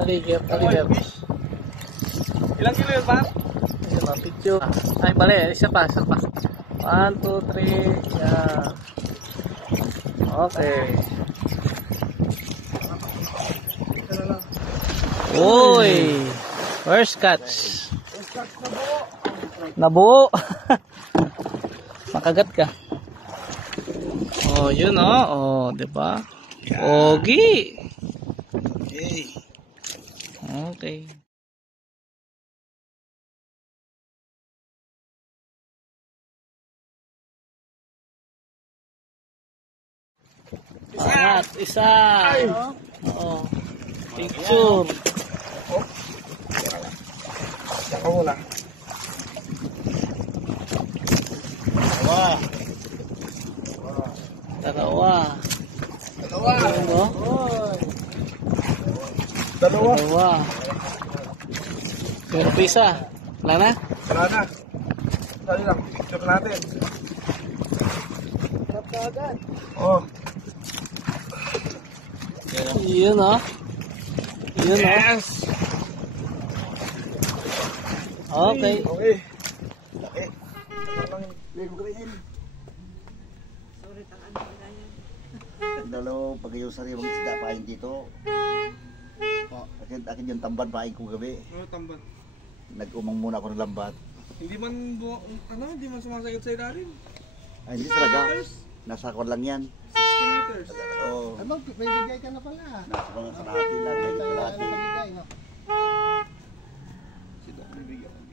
Paligip. Ilang kilo yun, Pat? Ayun o, picture. Ay, mali. Isa pa. 1, 2, 3. Yan. Okay. Uy! First catch. Nabuo. Makagat ka. Oh, yun oh. Oh, 'di ba? Ogi. Okay. Angat, isa. Oo. Picture. Ako muna. Dalawa. Ayun, oh. Dalawa. Meron pa isa. Wala na? Wala na. Sali lang. Picture natin. Oh. Yun, oh. Yun, oh. Yes. Okay. Okay. Dalaw pag yung sariwang isda pain dito. Akin yung tamban pain ko gabi. Ano tamban? Nag-umang muna ako ng lambat. Hindi man sumasagit sa ilalim. Ay, hindi talaga. Nasa kon lang yan. 60 meters. Oo. Ano, may bigay ka na pala. Nasa kon sa kalahati lang. May kalahati. Bigay, no? Sino ang bibigyan?